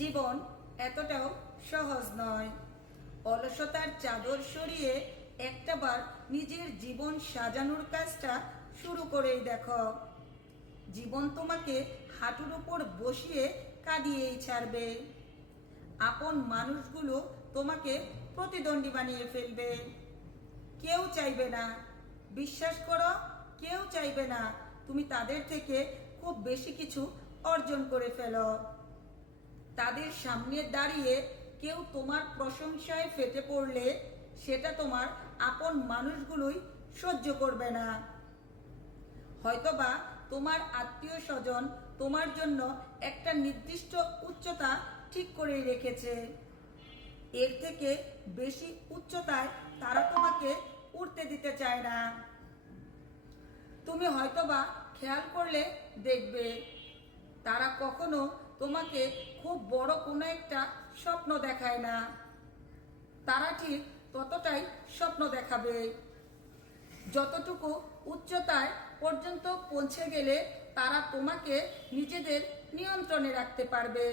জীবন এতটাও সহজ নয়। অলসতার চাদর সরিয়ে একটাবার নিজের জীবন সাজানোর কাজটা শুরু করেই দেখো। জীবন তোমাকে হাঁটুর উপর বসিয়ে কাঁদিয়েই ছাড়বে। আপন মানুষগুলো তোমাকে প্রতিদ্বন্দ্বী বানিয়ে ফেলবে। কেউ চাইবে না, বিশ্বাস করো, কেউ চাইবে না তুমি তাদের থেকে খুব বেশি কিছু অর্জন করে ফেলো। তাদের সামনে দাঁড়িয়ে কেউ তোমার প্রশংসায় ফেটে পড়লে সেটা তোমার আপন মানুষগুলোই সহ্য করবে না। হয়তোবা তোমার আত্মীয় স্বজন তোমার জন্য একটা নির্দিষ্ট উচ্চতা ঠিক করে রেখেছে। এর থেকে বেশি উচ্চতায় তারা তোমাকে উঠতে দিতে চায় না। তুমি হয়তোবা খেয়াল করলে দেখবে তারা কখনো তোমাকে খুব বড় কোনো একটা স্বপ্ন দেখায় না। তারা ঠিক ততটাই স্বপ্ন দেখাবে যতটুকু উচ্চতায় পর্যন্ত পৌঁছে গেলে তারা তোমাকে নিজেদের নিয়ন্ত্রণে রাখতে পারবে।